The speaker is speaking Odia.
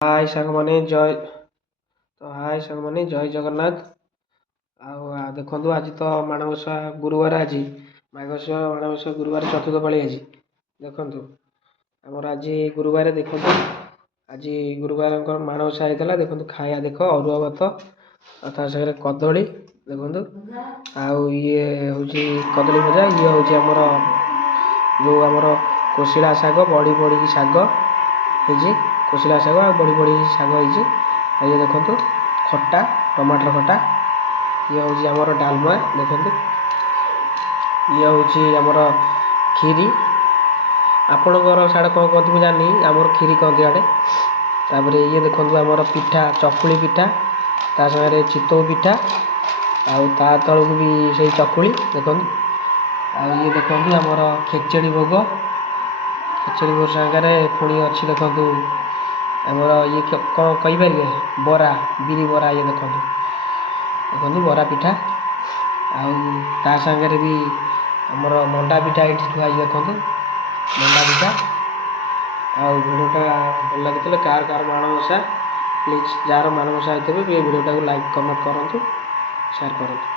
ହାଇ ସାଙ୍ଗମାନେ ଜୟ ଜଗନ୍ନାଥ। ଦେଖନ୍ତୁ ଆଜି ତ ମାଣବସା ଗୁରୁବାର, ଆଜି ମାଣବସା ଗୁରୁବାର ଚତୁର୍ଥ ପାଳି। ଆଜି ଦେଖନ୍ତୁ ଆମର ଆଜି ଗୁରୁବାର, ଦେଖନ୍ତୁ ଆଜି ଗୁରୁବାରଙ୍କର ମାଣବସା ହେଇଥିଲା। ଦେଖନ୍ତୁ ଖାଇବା ଦେଖ, ଅରୁଆ ଭାତ ଆଉ ତା ସାଙ୍ଗରେ କଦଳୀ ଦେଖନ୍ତୁ, ଆଉ ଇଏ ହେଉଛି କଦଳୀ ଭଜା, ଇଏ ହେଉଛି ଆମର ଆମର କୋଶଳା ଶାଗ, ବଢ଼ି ପଡ଼ିକି ଶାଗ ହେଇଛି, କୋଶଳା ଶାଗ ଆଉ ବଢ଼ି ପଡ଼ିକି ଶାଗ ହେଇଛି। ଆଉ ଇଏ ଦେଖନ୍ତୁ ଖଟା, ଟମାଟର ଖଟା, ଇଏ ହେଉଛି ଆମର ଡାଲମା ଦେଖନ୍ତୁ, ଇଏ ହେଉଛି ଆମର କ୍ଷୀରି। ଆପଣଙ୍କର ସିଆଡ଼େ କ'ଣ କହନ୍ତି ମୁଁ ଜାଣିନି, ଆମର କ୍ଷୀରି କହନ୍ତି ଇଆଡ଼େ। ତାପରେ ଇଏ ଦେଖନ୍ତୁ ଆମର ପିଠା, ଚକୁଳି ପିଠା, ତା ସାଙ୍ଗରେ ଚିତଉ ପିଠା, ଆଉ ତା ତଳକୁ ବି ସେଇ ଚକୁଳି ଦେଖନ୍ତୁ। ଆଉ ଇଏ ଦେଖନ୍ତୁ ଆମର ଖେଚେଡ଼ି ଭୋଗ ସାଙ୍ଗରେ ପୁଣି ଅଛି ଦେଖନ୍ତୁ ଆମର ଇଏ କ'ଣ କହିପାରିବେ, ବରା, ବିରି ବରା, ଇଏ ଦେଖନ୍ତୁ ବରା ପିଠା। ଆଉ ତା ସାଙ୍ଗରେ ବି ଆମର ମଣ୍ଡା ପିଠା ଏଇଠି ଥୁଆ ହେଇଛି ଦେଖନ୍ତୁ, ମଣ୍ଡା ପିଠା। ଆଉ ଭିଡ଼ିଓଟା ଭଲ ଲାଗିଥିଲେ କାହାର ମାଣବସା, ପ୍ଲିଜ୍ ଯାହାର ମାଣବସା ହେଇଥିବେ ଏ ଭିଡ଼ିଓଟାକୁ ଲାଇକ୍ କମେଣ୍ଟ କରନ୍ତୁ, ସେୟାର କରନ୍ତୁ।